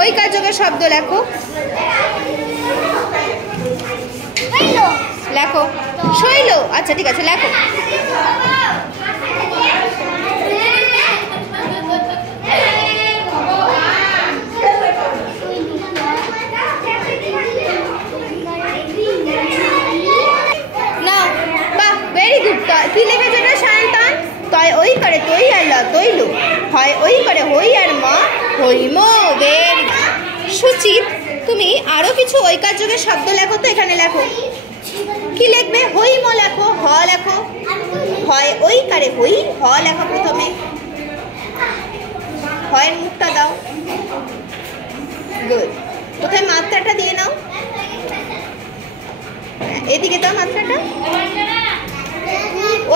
ওইকার যোগের শব্দ লেখো। লেখো শৈল। আচ্ছা ঠিক আছে, লেখো। কি লেখেছে এটা? সায়ন্তন। তয় ওই করে তৈ আর ল তৈল, হয় ওই করে হই আর ম হইম। ভেরি সুচিত। তুমি আরো কিছু ওইকার যোগের শব্দ লেখো তো, এখানে লেখো। কি লিখবে? হইম লেখো, হ লেখো। হয় ওই করে হই, হ লেখো প্রথমে। হয়ের মুখটা দাও। গুড। কোথায় মাত্রাটা দিয়ে নাও? এদিকে দাও মাত্রাটা।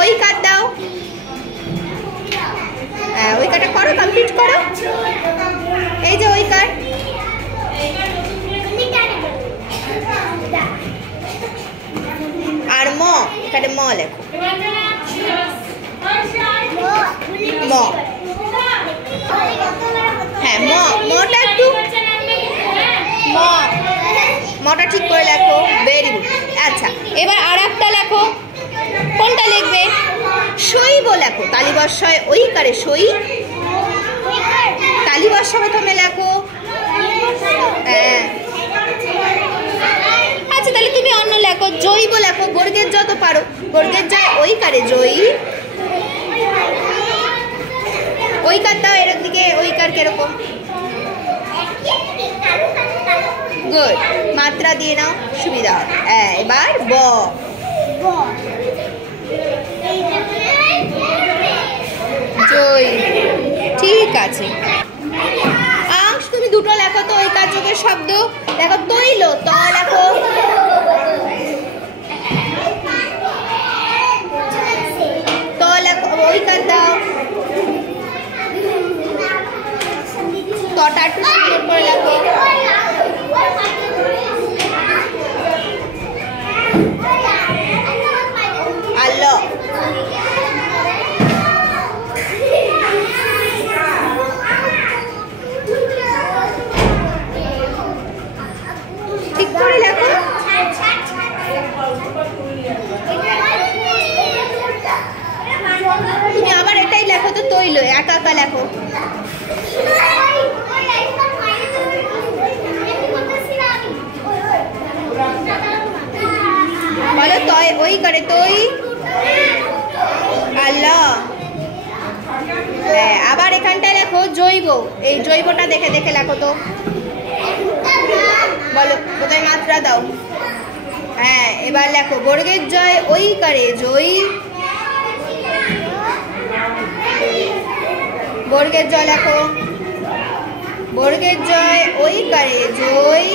ওই কার দাও। ওই কারটা করো, কমপ্লিট করো। এই যে ওই কার। আর ম, এখানে ম লেখো। ম, হ্যাঁ ম, মটা একটু ম, মটা ঠিক করে লেখো। Very good. আচ্ছা এবার আর একটা লেখো। কোনটা লিখবে? শৈব লেখো। তালিবর্ষয় ওই কারে সই। তালিবর্ষ প্রথমে লেখো। হ্যাঁ আচ্ছা তাহলে তুমি অন্য লেখো। জৈব লেখো। বর্গের যত পারো। বর্গের জয় ওই কারে জয়ী। ওই কার দাও এর দিকে। ওই কার কিরকম? গুড। মাত্রা দিয়ে নাও, সুবিধা হবে। এবার ব। জয়। ঠিক আছে। আংশ তুমি দুটো লেখো তো ওই কার যোগের শব্দ। দেখো তৈল, ত লেখো। ত লেখো। ওই কার দাও। তটা একটু সুন্দর করে লেখো। আল্লাহ। ঠিক করে লেখো। তুমি আবার এটাই লেখো তো, তৈল একা একা লেখো। বলো তয় ওই করে তৈ। আল্লাহ। আবার এখানটায় লেখো জৈব। এই জৈবটা দেখে দেখে লেখো তো। বলো কোথায় মাত্রা দাও। হ্যাঁ এবার লেখো বর্গের জয় ওই করে জয়ী। বর্গের জয় লেখো। বর্গের জয় ওই করে জয়।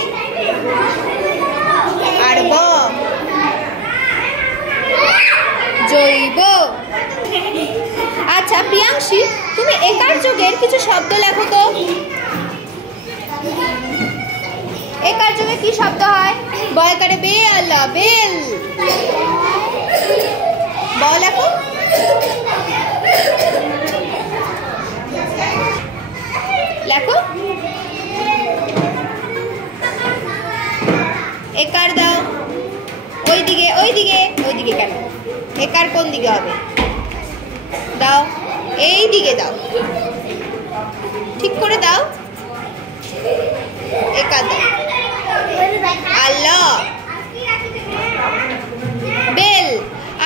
আর ব জৈব। আচ্ছা প্রিয়াংশী তুমি একার যোগের কিছু শব্দ লেখো তো। একার যোগে কি শব্দ হয়? বয় করে বে আল্লাহ, বেল। ব লেখো। লেখো। একার দাও। ওইদিকে ওইদিকে ওইদিকে কেন? একার কোন দিকে হবে? দাও এই দিকে দাও, ঠিক করে দাও। একার দাও। আল্লাহ। বেল।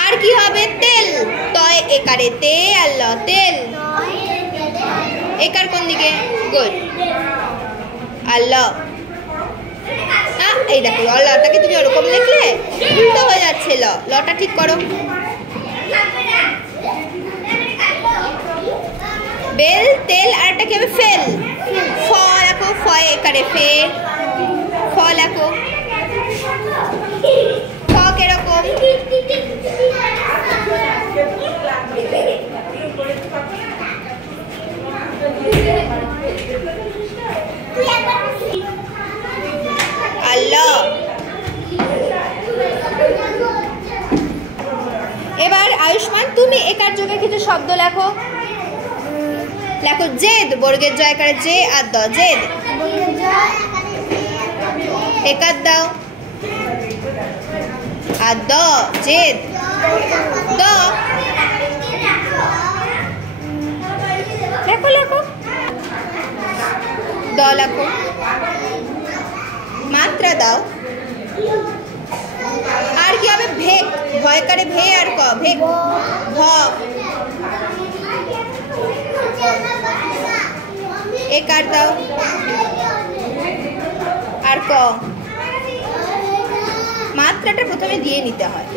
আর কি হবে? তেল। তয় একারে তে আল্লাহ, তেল। একার কোন দিকে? গুড। আল্লাহ। এই দেখো লটাকে তুমি ওরকম লিখলে উল্টো হয়ে যাচ্ছে। লটা ঠিক করো। বেল, তেল, আর একটা কি হবে? ফেল। ফ লেখো। ফয় একারে ফে। ফ লেখো। ফ কিরকম? আল্লাহ। এবার আয়ুষ্মান তুমি একার যোগে কিছু শব্দ লেখো। লেখো জেদ, বর্গের জয় করে জে আর দ, জেদ। একার দাও আর দ, জেদ দ। লেখো লেখো দ লেখো। মাত্রা দাও। আর কি হবে? ভেক, ভয় করে ভে আর ক, ভেক ভ। একার দাও আর ক। মাত্রাটা প্রথমে দিয়ে নিতে হয়।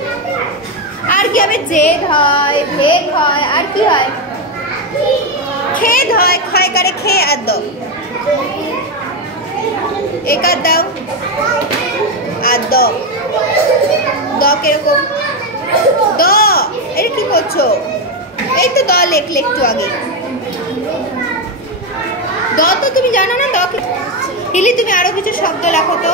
আর কি হবে? জেদ হয়, ভেক হয়, আর কি হয়? খেদ হয়, ক্ষয় করে খে আর দ। একার দাও আর দ, দ কিরকম? দ, এটা কি করছো? এই তো দ লেখলে একটু আগে। দ তো তুমি জানো না দ কি? হিলি তুমি আরো কিছু শব্দ লেখো তো।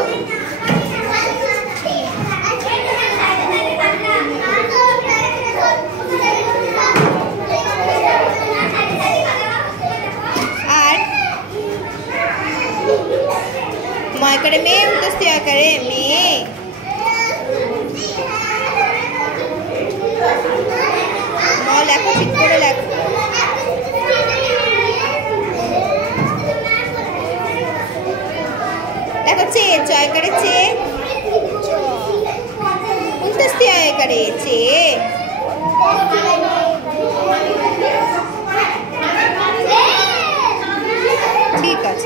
আর ময় করে মেয়ে